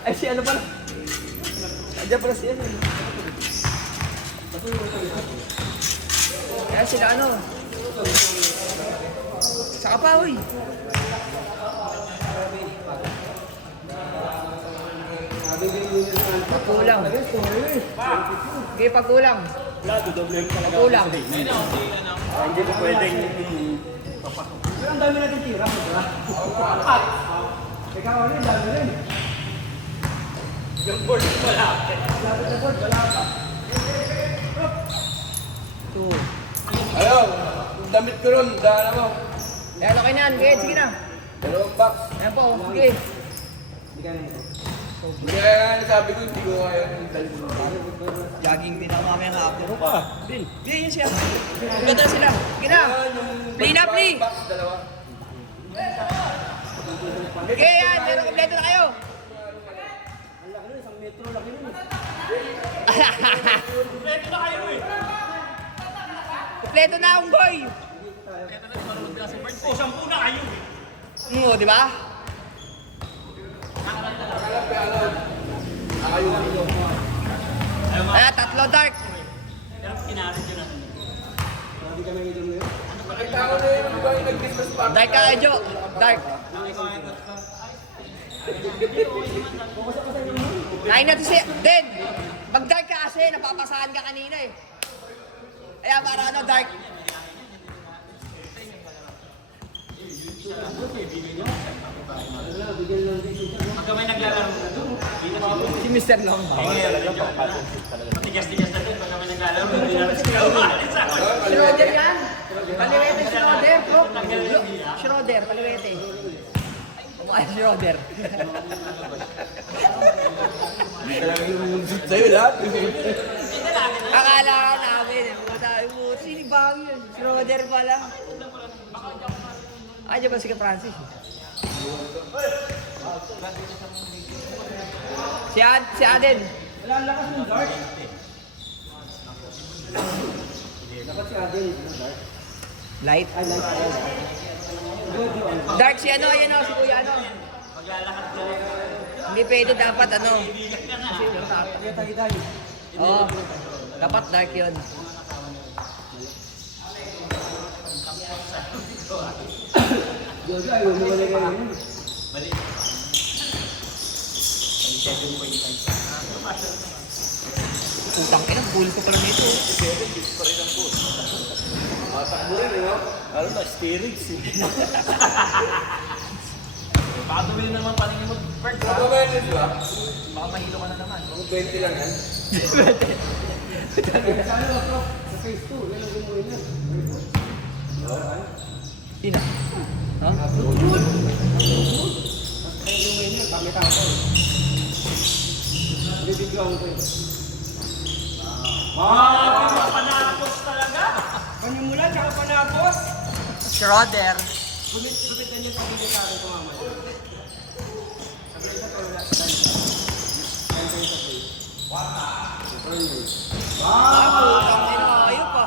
Ay, si ano pala? Andiyan pala si ano. Kaya sila ano? Saka pa, uy. Pagkulang. Okay, pagkulang. Wala, dudoblehin talaga. Pagkulang. Hindi ko pwedeng... Ang dami natin tira, diba? Apat. Ikaw ano, ang dami rin. Yung board wala. Lapit na board, wala pa. Two. Ayaw, yung damit ko ron, daan mo. Ayan, okay na. Sige na. Dalawang box. Ayan po, sige. Kaya sabi ko, hindi ko kaya yung damit mo. Jogging din ako mamaya nga ako. Pa. Din. Din yun siya. Ganda sila. Sige na. Play na, play. Box, dalawa. Okay, yan. Pero kompleto na kayo. Kompleto na akong boy. O, 10 na kayo. Oo, di ba? Ayan, tatlo dark. Pero kinarin yun natin. Nakita ko na yun, di ba yung nag-Christmas party? Dark ka, Jo. Dark. Kain natin si... Den! Mag-dark ka kasi, napapasahan ka kanina eh. Ayan, para ano, dark. Pagka may naglalaro na doon, Si Mr. Long. matigas-tigas na doon. Pagka may naglalaro, hindi na sila umalis ako. Schroeder yan. Paliwete, Schroeder. Bro. Schroeder, paliwete. Kumakain Schroeder. Hindi talaga yung shoot sa'yo lahat. Akala ka namin. Sabi mo, sinibang yun. Schroeder pala. Ay, ba si Francis? Si Aden. Wala ang lakas ng dark. Dapat si Aden. Light? Ay, light. Dark si ano, ayan o, si Kuya ano. Hindi pwede, dapat ano. Oo, dapat dark yun. Utang ina, bully ko pala nito. Matakbo rin, eh, no? Lalo na, steerings eh. Baka tumili naman paningin mo, Bert, ha? Ano ba yun, di ba? Baka mahilo ka na naman. Mga 20 lang yan. Sino? Ha? Panapos talaga! Panimula, tsaka panapos. Schroeder. Ayun pa.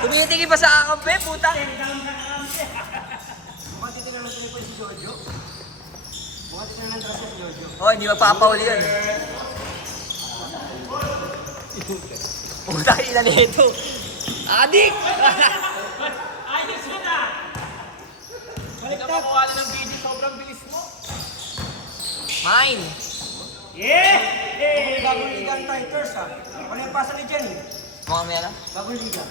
Tumitingin pa sa akampe, puta. Oh, hindi magpapauli yun. Puta, ilan ito. Adik! Ayos yun ah! Hindi ka makuha ng video, sobrang bilis mo. Mine. Bagong liga ang Titers ha. Ano yung pasa ni Jen? Mga may ano? Bagong liga.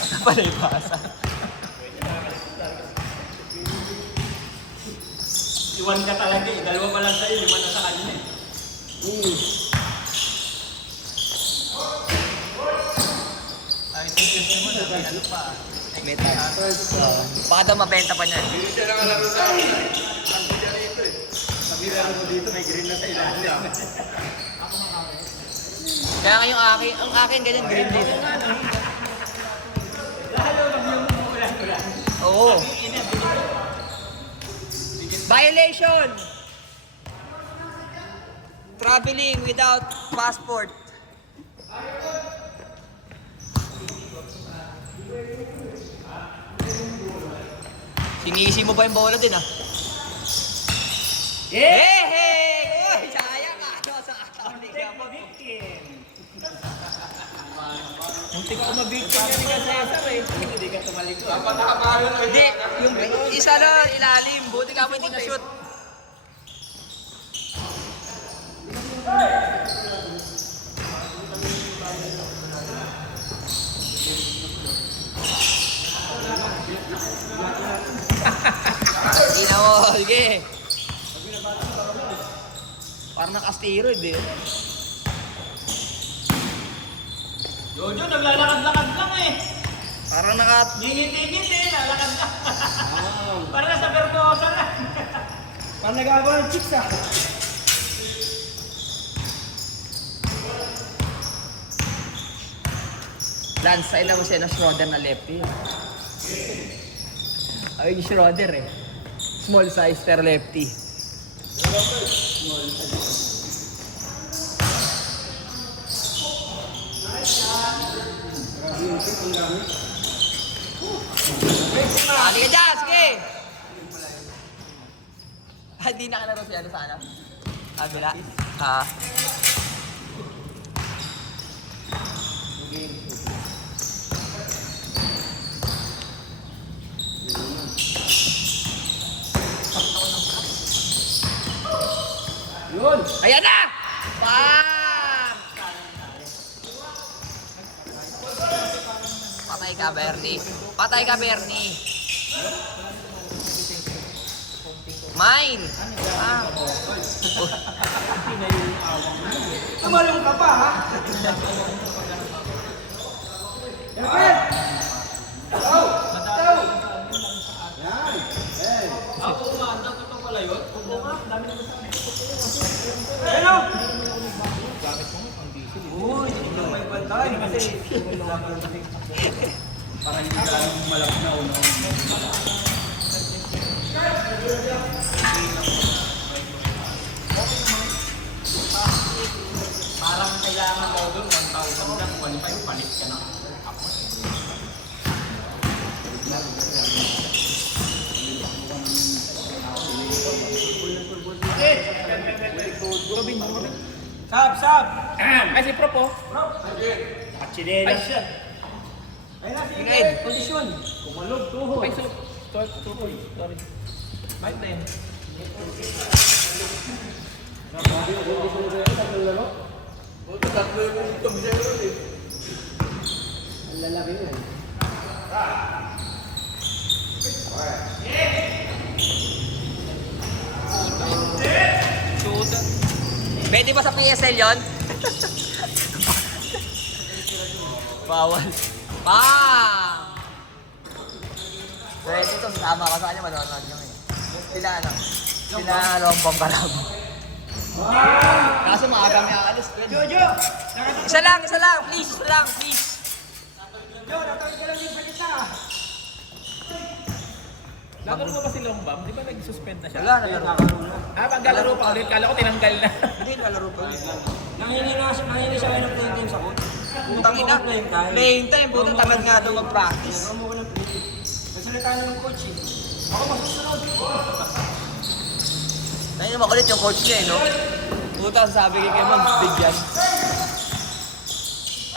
Ano pala yung basa? Iwan ka talaga eh. Dalawa pa lang sa'yo, 5 na sa kanya eh. Ay, tigas naman ah. May ano pa. Metal. Baka daw mabenta pa niyan. Hindi siya nakalaro sa akin. Ako dyan ito eh. Sabi meron mo dito, may green na sa ilalim. Kaya nga yung akin, ang akin ganyan green din. Oo. Violation! Traveling without passport. Sinisi mo pa yung bola din ah. Hey! Uy, sayang ah. Sa kakaulit ka pa. Munti ka umabigtin yan ni Cesar eh. Hindi ka tumalikod. Dapat nakabalon ay Hindi, yung isa na ilalim. Buti ka mo hindi na-shoot. Ina mo, sige. Parang naka-steroid eh. Jojo, naglalakad-lakad lang eh. Parang naka... Ngingit-ngit eh, lalakad lang. Para nasa Bermosa lang. Parang nag-aagaw ng chicks ah. Landslide lang siya ng Schroeder na lefty. Ay, yung Schroeder eh. Small size pero lefty. Sige dyan, sige! Hindi nakalaro siya ano sana? Kabila? Ha? Yun! Ayan na! Bam! Patay ka, Bernie. Patay ka, Bernie. Mine! Ah. Tumalong ka pa ha? Ako umaandang ito pala yun. Oo nga, dami na Ano? Uy, hindi may bantay kasi Para hindi ka malak na uno. Parang kailangan daw doon, 1,000 lang, 1,500, palit ka na. Sab! Ay, si Pro po. Aksidela. Ay, siya. Ayun na, sige. Ingrid. Kondisyon. Kumalog, tuhod. Ay, sorry. Bait na yun. Tatlo yung itong zero eh. Ang lalaki yan. Shoot. Pwede ba sa PSL yon? Bawal. Bam! Pwede ito, sama ka sa kanya, manonood nyo eh. Sila ano? Sila Lombang Balab. Kaso maaga may aalis. Pwede. Jojo! Isa lang, please, isa lang, please. Jo, natawid ka lang yung sa kita. Nagkaroon mo ba si Longbam? Di ba nag-suspend na siya? Wala, nalaro. Maglalaro pa ulit. Kala ko tinanggal na. Hindi, nalaro pa. Nangingi siya kayo ng playing time sa coach. Putang ina. Playing time, putang tamad nga ito mag-practice. Ano mo ko ng playing time? Nagsalita na ng coach eh. Ako masusunod. Ayun naman ulit yung coach niya eh, no? Putang sabi kay Kemon, bigyan.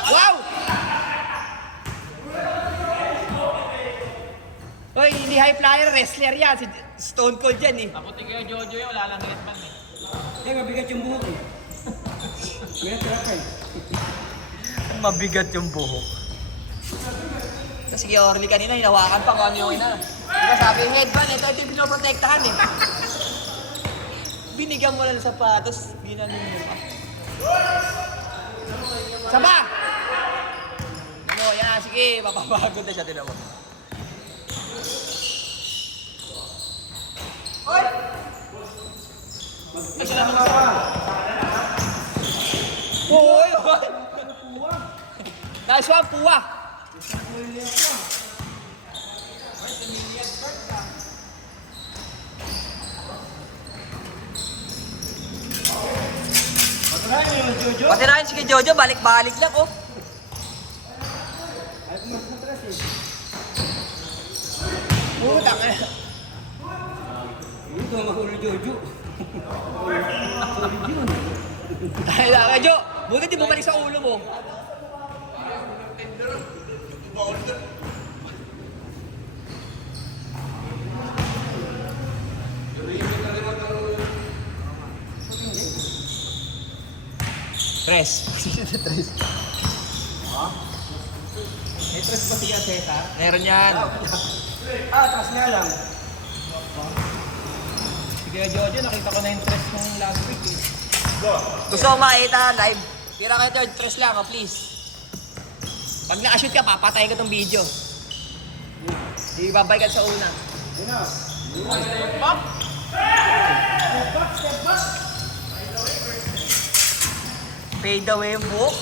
Wow! Hoy, hindi high flyer, wrestler yan. Si Stone Cold yan eh. Kaputi kayo, Jojo, yun. Wala lang ritman eh. Eh, mabigat yung buhok eh. May track eh. Mabigat yung buhok. Kasi kay Orly kanina, hinawakan pa kung ano yung ina. Diba sabi, headband, ito yung pinoprotektahan eh. Binigyan mo lang ng sapatos, ginanon mo pa. Saba! Ano, yan, sige, mapapagod na siya, tinan mo. Hoy! Hoy! Hoy! Nice one, puwa! Maturahin mo yung Jojo. Patirahin si kay Jojo, balik-balik lang, oh. Ay, mas matras eh. Putang eh. Ito ang mahuli Jojo. Solid yun. Dahil lang, Jo, buti di bumalik sa ulo mo. Tres. Tres. May tres ba siya, Teta? Meron yan. Atras nga lang. Sige, Jojo, nakita ko na yung tres ng last week eh. Gusto mo makita live? Tira kayo third tres lang, oh, please. Pag nakashoot ka, papatayin ko tong video. Hindi babalik ka sa una. Fade away yung buhok.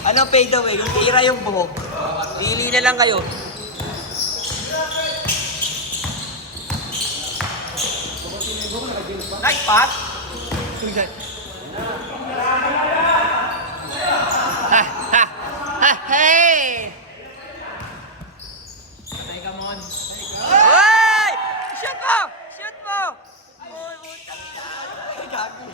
Ano fade away? Yung tira yung buhok. Pili na lang kayo. Nice pass. Ha, ha, ha, hey! Patay ka, Mon. Hoy! Shoot mo! Shoot mo! Hoy, utang ina. Ay, gago.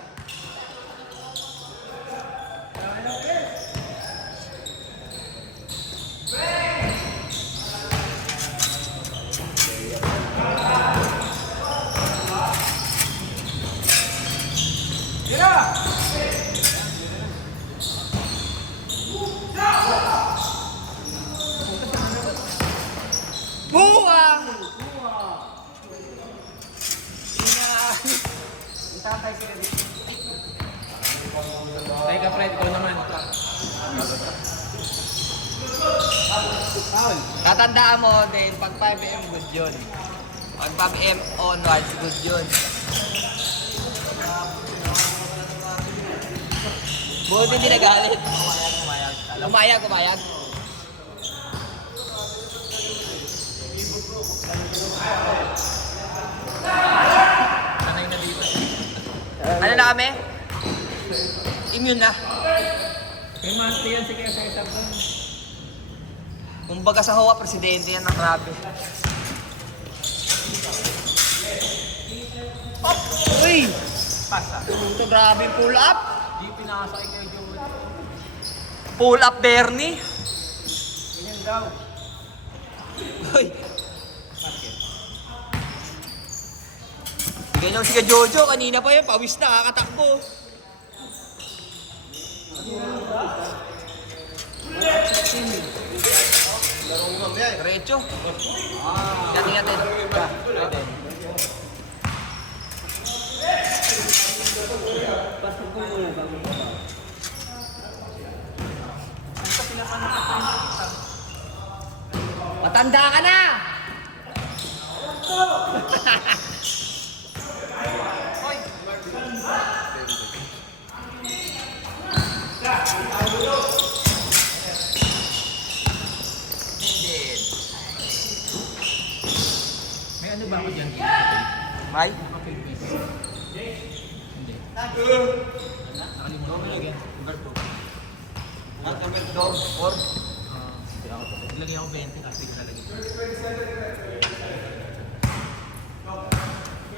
Buwang! Patay ka, Fred. Ikaw naman. Tatandaan mo din, pag 5 AM good yun. Pag 5 AM onwards, good yun. Buti hindi nagalit. Umayag, umayag. Sanay na dito. Ano na kami? Immune na. May monthly yan, sige, sa isang doon. Kumbaga sa HOA, presidente yan ng grabe. Oh! Uy! Pasa. Ito grabe yung pull up. Di pinakasakay kay Jojo. Pull up Bernie. Ganyan daw. Uy! Basket. Ganyan si Jojo, kanina pa yun, pawis na, kakatakbo. Diretso. Yan, natin. Basketball muna bago pa. Matanda ka na! May ano ba ako dyan? May? Hindi. Nakalimutan ko lagi. Number 2. Or? Hindi ako. Ilagay ako 20 kasi nalagay.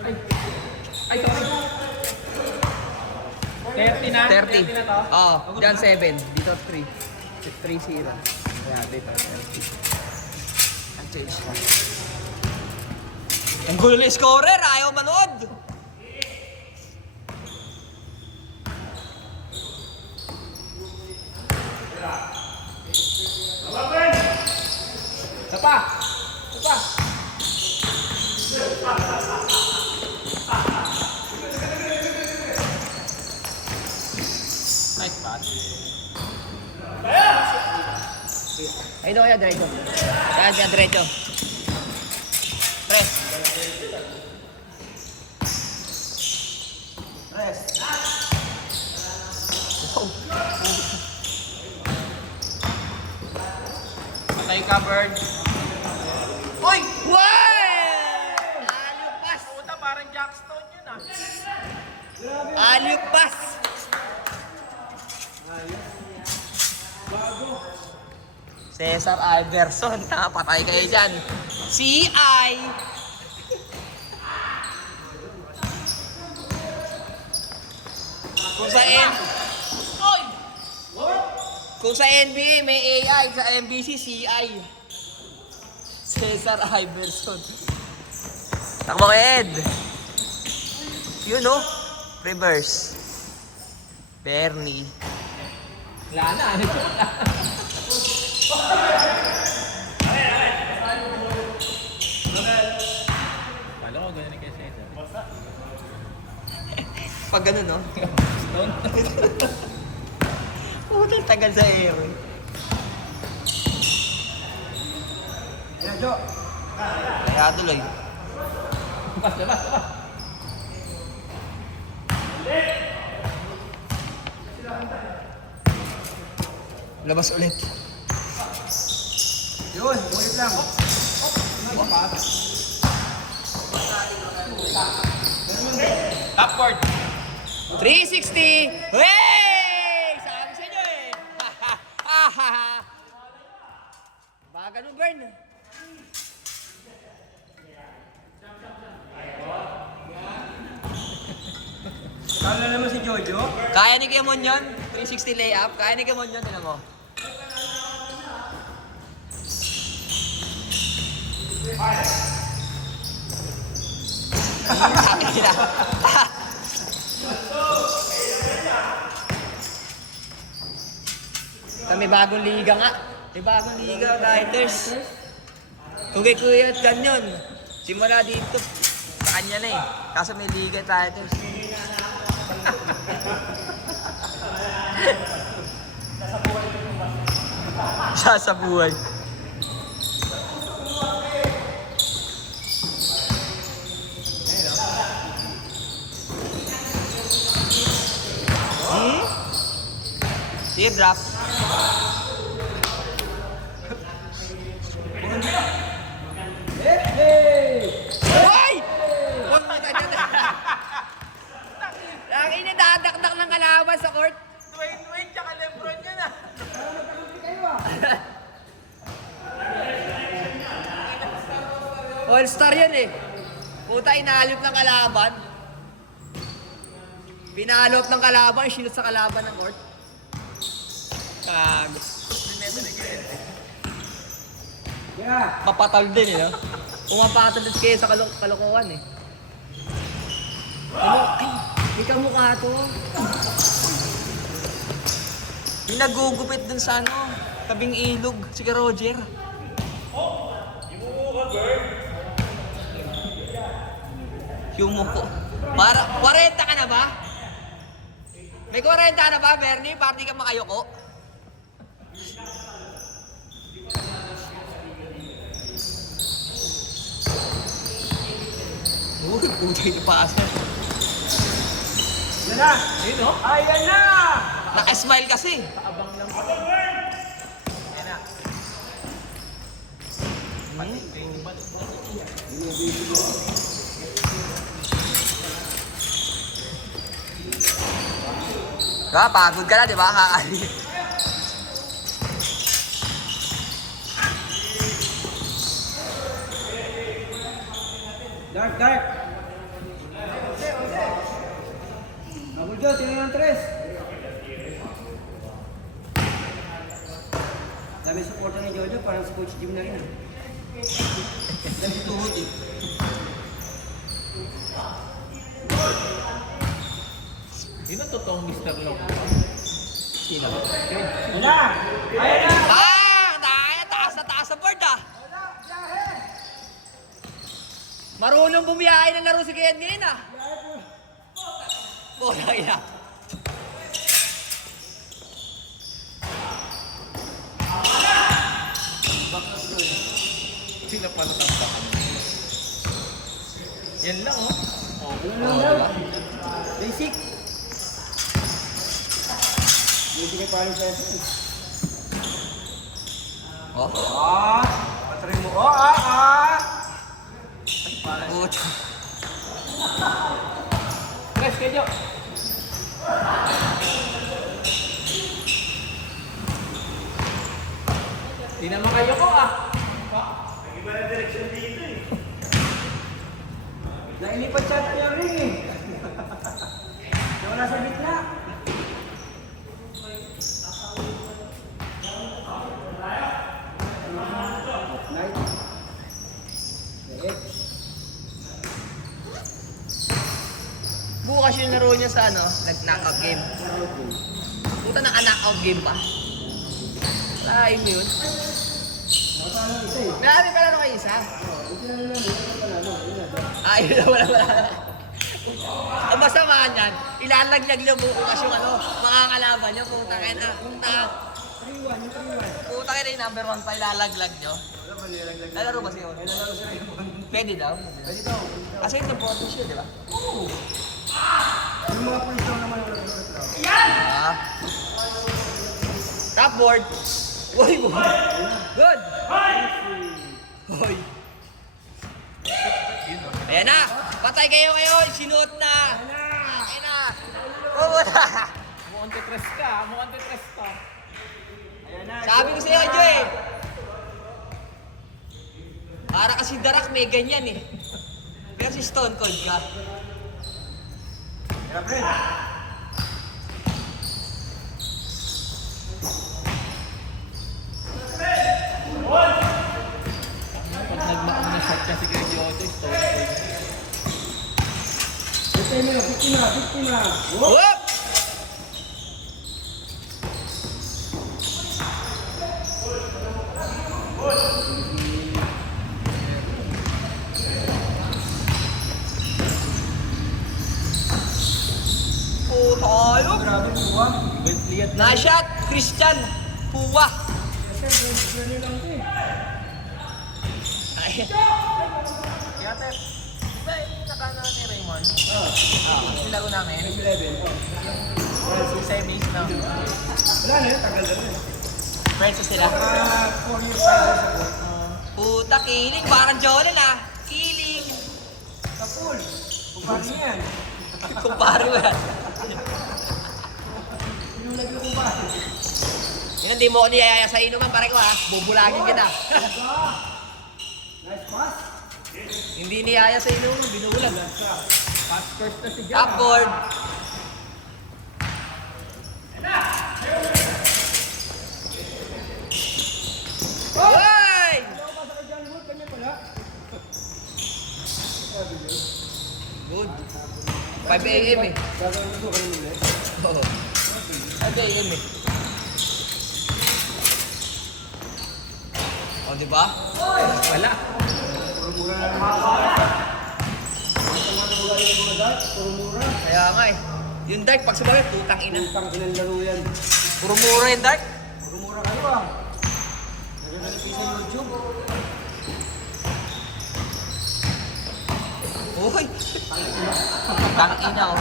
Ay! Ay, sorry! 30 na? 30. na to? Oo, dyan 7. Dito 3. 3-0. Kaya dito 30. Ang change na. Ang gulo na yung scorer, ayaw manood! Sapa! Sapa! Nice pass. Ay, doon kaya diretso. Yan, yan, diretso. Press. Press. Wow. Patay ka, Bird. Uy! Wow! Alley pass! Puta, parang Jackstone yun ah. Alley pass! Cesar Iverson. Patay kayo dyan. CI. Kung sa Kung sa NBA may AI, sa MBC CI. Cesar Iverson. Takbo kay Ed. Yun no? Reverse. Bernie. Wala na, ano siya? Kala ko ganyan kay Cesar. Pag ganun no? Putang tagal sa air. Kaya tuloy. Labas ulit. Yun, ulit lang. Upward. 360! Hey! Sabi sa inyo eh! Baka ganun, Bern. Kala naman si Jojo. Kaya ni Kemon yun? 360 layup? Kaya ni Kemon yun? Tinan mo. May bagong liga nga. May bagong liga, Riders. Kung kay Kuya at ganyan, simula dito, sa kanya na eh. Kaso may liga, Riders. Siya sa buhay. Sige, drop. Hoy! Huwag mo ganyan. Ang inidadakdak ng kalaban sa court. Wait, tsaka Lebron yun ah. All-star yan eh. Puta, inaalop ng kalaban. Pinalop ng kalaban, sinut sa kalaban ng court. Kag. Yeah. Papatal din eh, no? Pumapatol din kayo sa kalokohan eh. Ano? Ay, di ka mukha to. Yung nagugupit dun sa ano, tabing ilog, si Roger. Yung muko. Para, 40 ka na ba? May 40 ka na ba, Bernie? Party ka makayoko? Uy, putay na pasa. Yan na. Ayun no? Ayan na. Naka-smile kasi. Abang lang. Pagod ka na, di ba? Dark, dark. Double Joe, tingnan ng tres. Dami supporter ni Jojo, parang sa coach gym na rin. Dami tuhod eh. Yun ang totoong Mr. Long. Sino? Ayan na. Ayan na. Daya, taas na taas sa board ah. Marunong bumiyahe ng laro si Kian ngayon ah. Bola ina. Sila pala tambakan. Yan lang oh. Basic. Basic ay paling sa Oh, patring mo. Ah. puto. Tres, kayo. Di naman kayo ko ah. Nailipat siya yung ring eh. Wala sa gitna. Night. Direct. Bukas yung laro niya sa ano, nag-knockout game. Puta na knockout game pa. Lain mo yun. Marami pa laro kayo isa. Ayun na, wala. Ang masama niyan, ilalaglag lang bukas yung ano, mga kalaban niyo, puta kayo na, puta kayo na yung number 1 pa ilalaglag niyo. Lalaro ba siya? Pwede daw. Pwede daw. Kasi ito po siya, di ba? Yung mga pulis daw naman ang Ah. Top board. Uy, boy. Good. Hoy. Ayan na. Patay kayo ngayon. Sinuot na. Ayan na. Oo na. Mukhang titres ka. Mukhang titres ka. Sabi ko sa'yo, Joy. Para kasi Darak may ganyan eh. Pero si Stone Cold ka. Kaya pre. Pag nag-shot ka si Kuya Jojo, stone cold. Biktima. Whoop! Oh, tayo. Grabe buwa. Liat na. Nice shot, Christian Puwa. Kasi ganyan lang ito eh. Ay, Yate. Diba yung nakana ni Raymond? Ah, Sila ko namin. 11. Si semis na. Wala na yun, tagal na yun. friends na sila. 4 years, 5 years ago. Puta, kiling. Parang Jolan ah. Kiling. Sa pool. Kumpara yan. Kumpare mo yan. Inulag na kumpara. Yun, hindi mo ako niyayaya sa inuman, pare ko ha. Bubulagin kita. Nice pass. Hindi niyaya sa inuman, binulag. Pass first na si Jan. Top board. Hoy! Ano ka sa John Wood? Kanya pala. Good. 5 a.m. eh. Gagawin mo kanina muli. Oo. 5 a.m. eh. O, diba? Wala. Puro mura na naman. Ang mga mura yung mga dart, puro mura. Kaya nga eh. Yung dark, pag sumagay, putang ina. Utang inang laro yan. Puro mura yung dark. Puro mura kayo ah. Nagagalit sa YouTube. Uy! Tang ina oh.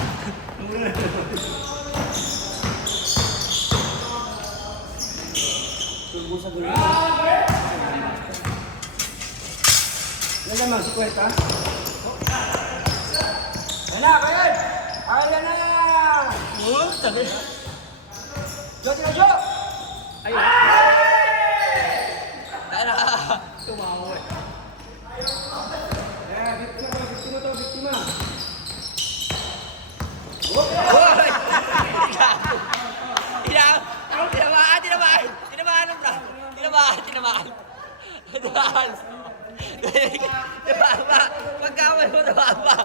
Turbo sa dulo. Yan naman, si Kweta. Yan na, Kayan! Ayan na! Oh, sabi. Jo, tira, Jo! Ayun. Tara. Tumawa eh. Eh, biktima to, biktima. Hoy! Tinamaan. Tinamaan ng bra. Tinamaan. Tinamaan ba? Pagkawan mo, tinamaan ba?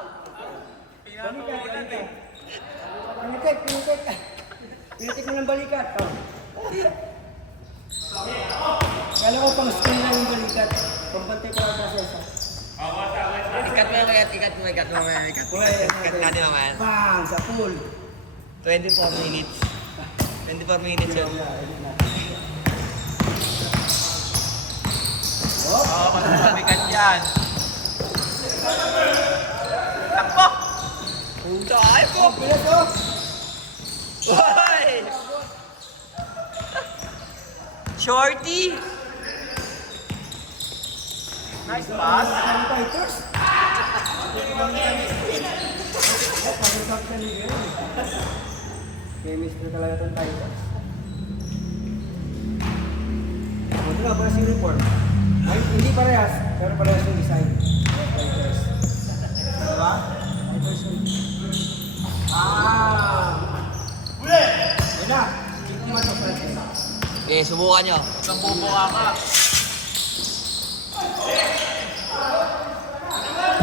Pinitik. Pinitik mo ng balikat. Oh. Kala ko pang skin lang yung balikat. Pagbantay ko lang kasi sa... Ikat mo yung ikat mo. Ikat natin naman. Bang! Sa pool. 24 minutes. 24 minutes yun. Oo, magsasabikan yan. Takbo! Puta, ay po! Pilit oh! Hoy! Shorty! Nice pass. Ang fighters! Pag-usap siya ni Gary. Chemistry talaga itong fighters. Buti Ano, parehas yung uniform. Ay, hindi parehas, pero parehas yung design. Fighters. Diba? Fighters yung... Yan na. Hindi man ito, Fighters. Okay, subukan nyo. Isang bubuka ka.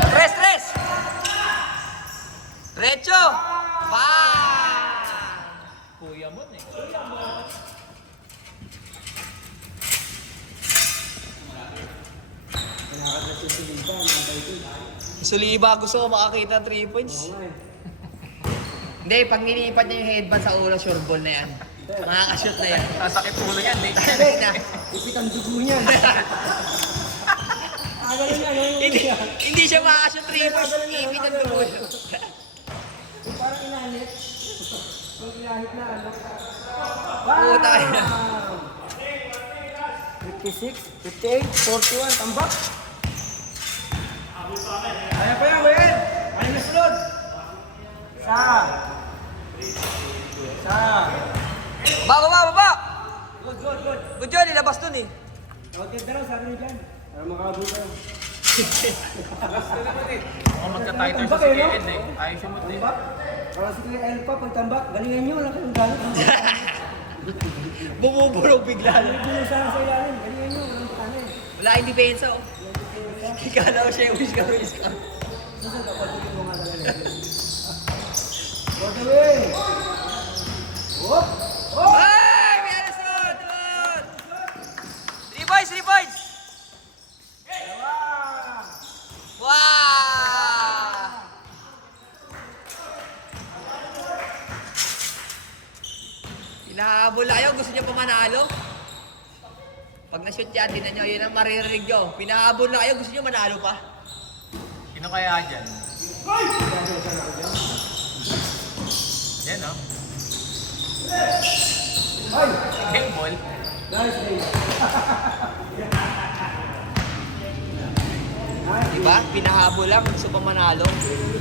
Tres, tres! Recho! Pa! Kuya mo eh. Nakakatras yung siliba, mga Fighters. Suliba, gusto ko makakita ng 3 points. Oo nga eh. Hindi, pag nilipat niya yung headband sa ulo, sure ball na yan. Makakashoot na yan. Nasakit ulo yan eh. Tabi na. Ipit ang dugo niyan. Ganun yan, ganun Hindi, yan. hindi siya makakashoot 3 points. Ipit ang dugo. Yung parang inanit. Yung ilahit na ano. Puta yan. 56, 58, 41, tambak. Kaya pa yan, Wen. Kaya na sunod. Isa. Baba! Good, good, good. Good yun, ilabas dun eh. Tawag ka raw, sabi niyo dyan. Para makabot kayo. Mukhang magka-tighter sa si Ed eh. Ayos yung muti. Tambak. Parang si Kuya Elpa, pag tambak, galingan niyo, wala kayong galit. Bumubulog bigla. Galingan sana sa ilalim, galingan niyo, walang kanan. Wala yung depensa oh. Ikala ko siya yung wish ka. Saan ka, pagdating mo nga talaga. Go the way. Hop! Ay! May alasod! Doon! 3 points! 3 points! Wow! Hinahabol na kayo. Gusto niyo pa manalo? Pag na-shoot yan, tinan nyo. Yun ang maririnig nyo. Pinahabol na kayo. Gusto niyo manalo pa? Sino kaya dyan? Yan oh. Ay! Game ball. Nice day. Diba? Pinahabol lang. Gusto pa manalo.